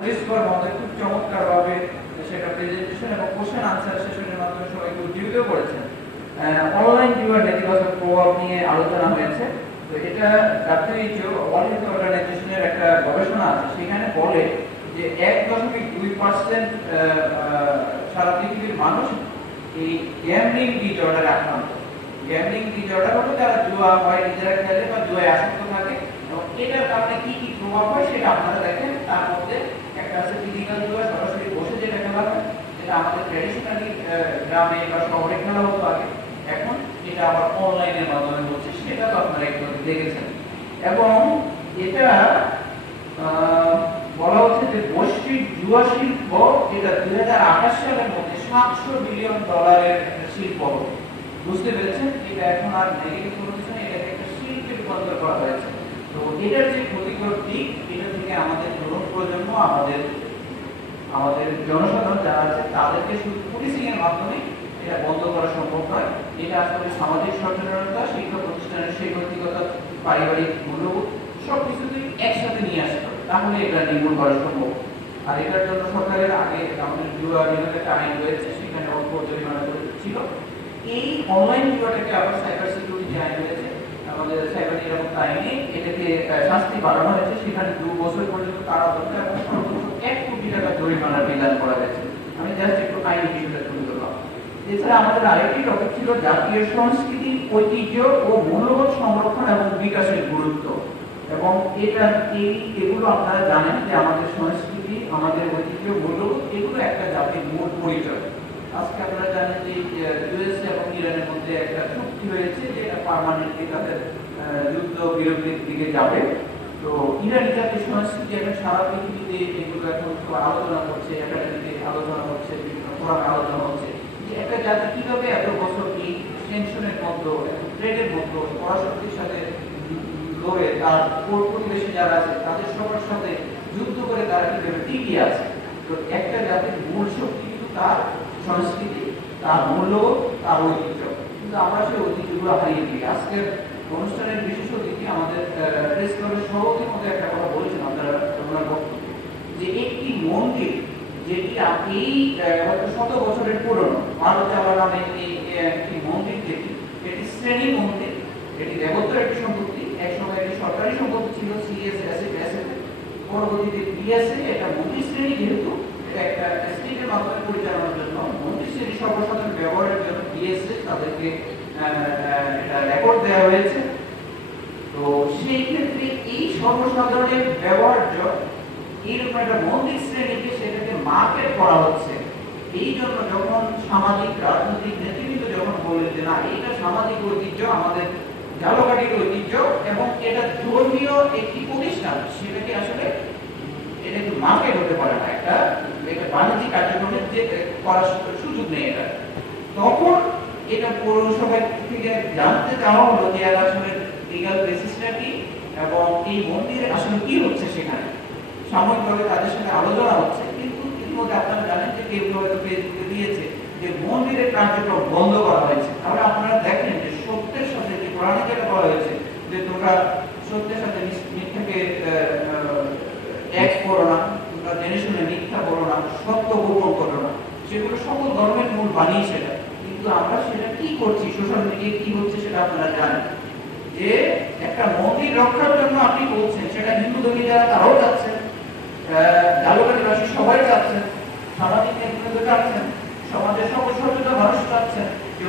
Score মধ্যে খুব চমৎকারভাবে সেটা প্রেজেন্টেশন এবং কোশ্চেন আনসার সেশনের মাধ্যমে সবাইকে উজ্জীবিত করেছেন। অনলাইন জুয়ার নেতিবাচক প্রভাব নিয়ে আলোচনা হয়েছে। তো এটা WHO ওয়ার্ল্ড হেলথ অর্গানাইজেশনের একটা গবেষণা আছে, সেখানে বলে যে 1.2% সারা পৃথিবীর মানুষ এই গ্যাম্বলিং ডিসঅর্ডারে আক্রান্ত। গ্যাম্বলিং ডিসঅর্ডার হলো যারা জুয়া হয় নিজেরা খেলে বা জুয়ায় আসক্ত থাকে, এবং এটার কারণে কি কি প্রভাব হয় সেটা আপনারা দেখেন। তার মধ্যে একটা আছে ফিজিক্যাল জুয়া, সরাসরি বসে যেটা খেলা হয়, যেটা আমাদের ট্র্যাডিশনালি গ্রামে বা শহরে খেলা হতো আগে, এখন এটা আবার অনলাইনের মাধ্যমে হচ্ছে, সেটা তো আপনারা একটু দেখেছেন। এবং এটা বলা হচ্ছে যে বৈশ্বিক জুয়া শিল্প এটা 2028 সালের মধ্যে $700 বিলিয়ন একটা শিল্প হবে। বুঝতে পেরেছেন? এটা এখন আর নেগেটিভ কোনো কিছু না, এটাকে একটা শিল্পে রূপান্তর করা হয়েছে। তো এটার যে ক্ষতিকর দিক, এটা থেকে আমাদের তরুণ প্রজন্ম, আমাদের জনসাধারণ যারা আছে তাদেরকে শুধু পুলিশিং এর মাধ্যমে এটা বন্ধ করা সম্ভব নয়। এটা আসলে সামাজিক সচেতনতা, শিক্ষা প্রতিষ্ঠানের শৈক্ষিকতা, পারিবারিক মূল্যবোধ সবকিছুতেই একসাথে নিয়ে আসতে হবে, তাহলে এটা নির্মূল করা সম্ভব। আর এটার জন্য সরকারের আগে আমাদের জুয়া বিভাগে একটা আইন রয়েছে, সেখানে অল্প জরিমানা ছিল। এই অনলাইন জুয়াটাকে আবার সাইবার সিকিউরিটি আইন রয়েছে, আমাদের সাইবার নিরাপত্তা আইনে এটাকে শাস্তি বাড়ানো হয়েছে, সেখানে 2 বছর পর্যন্ত কারাদণ্ড এবং সর্বোচ্চ 1 কোটি টাকা জরিমানার বিধান করা হয়েছে। আমি জাস্ট একটু আইনি বিষয়টা তুলে ধরলাম। এছাড়া আমাদের আরেকটি টপিক ছিল জাতীয় সংস্কৃতি, ঐতিহ্য ও মূল্যবোধ সংরক্ষণ এবং বিকাশের গুরুত্ব। এবং এগুলো আপনারা জানেন যে আমাদের সংস্কৃতি, আমাদের ঐতিহ্য, মূল্যবোধ এগুলো একটা জাতির মূল পরিচয়। আজকে আপনারা জানেন যে ইউএসএ এবং ইরানের মধ্যে একটা চুক্তি হয়েছে, যে এটা পার্মানেন্টলি তাদের যুদ্ধ বিরতির দিকে যাবে। তো ইরানি জাতির সংস্কৃতি এখন সারা পৃথিবীতে এগুলো এখন আলোচনা করছে, একাডেমিতে আলোচনা হচ্ছে, বিভিন্ন ফোরামে আলোচনা হচ্ছে, যে একটা জাতি কিভাবে এত বছর এই টেনশনের মধ্যে, ট্রেডের মধ্যে, পরাশক্তির সাথে লড়ে তার প্রতিবেশী যারা আছে তাদের সবার সাথে যুদ্ধ করে তারা কিভাবে টিকিয়ে আছে। তো একটা জাতির মূল শক্তি কিন্তু তার সংস্কৃতি, তার মূল্যবোধ, তার ঐতিহ্য। কিন্তু আমরা সেই ঐতিহ্যগুলো হারিয়ে দিই। আজকের অনুষ্ঠানের বিশেষ অতিথি আমাদের প্রেস ক্লাবের সভাপতির মধ্যে একটা কথা বলেছেন আপনারা ওনার বক্তব্যে, যে একটি মন্দির যেটি এই হয়তো 100 বছরের পুরনো মারুচালা নামে একটি মন্দির, যেটি এটি শ্রেণী মন্দির, এটি দেবত্বের একটি সম্পত্তি, একসময় একটি সরকারি সম্পত্তি ছিল, পরবর্তীতে বিএসএ এটা মন্দির শ্রেণী, যেহেতু এটা একটা স্টেটের মাধ্যমে পরিচালনার জন্য মন্দির শ্রেণী সর্বসাধারণ ব্যবহারের জন্য বিএসএ তাদেরকে এটা রেকর্ড দেওয়া হয়েছে। তো সেই ক্ষেত্রে এই সর্বসাধারণের ব্যবহার্য এইরকম একটা মন্দির শ্রেণীকে সেটাকে মার্কেট করা হচ্ছে। এই জন্য যখন সামাজিক রাজনৈতিক নেতৃবৃন্দ যখন বললেন যে না, এটা সামাজিক ঐতিহ্য, আমাদের ঝালকাঠির ঐতিহ্য, এবং এটা ধর্মীয় একটি প্রতিষ্ঠান, সেটাকে আসলে এটা একটু মার্কেট হতে পারে না, একটা বাণিজ্যিক কার্যক্রমের যে করার সুযোগ নেই এটা। তখন এটা পৌরসভা থেকে জানতে চাওয়া হলো যে আসলে লিগ্যাল বেসিসটা কি, এবং এই মন্দিরে আসলে কি হচ্ছে সেখানে। সাময়িকভাবে তাদের সাথে আলোচনা হচ্ছে, কিন্তু ইতিমধ্যে আপনারা জানেন যে কেউ ফেসবুকে দিয়েছে যে মন্দিরের কার্যক্রম বন্ধ করা হয়েছে। তাহলে আপনারা দেখেন যে সত্যের সাথে যে কোরআনে যেটা বলা হয়েছে যে তোমরা সত্যের সাথে মিথ্যাকে এক করো না, তোমরা জেনে শুনে মিথ্যা বলো না, সত্য গোপন করো না, সেগুলো সকল ধর্মের মূল বাণী সেটা। কিন্তু আমরা সেটা কি করছি, সোশ্যাল মিডিয়ায় কি হচ্ছে সেটা আপনারা জানেন, যে একটা মন্দির রক্ষার জন্য আপনি বলছেন, সেটা হিন্দু ধর্মী যারা তারাও চাচ্ছেন, ঝালকাঠিবাসী সবাই চাচ্ছেন, সামাজিক নেতৃত্ব চাচ্ছেন, সমাজের সকল সচেতন মানুষ চাচ্ছেন যে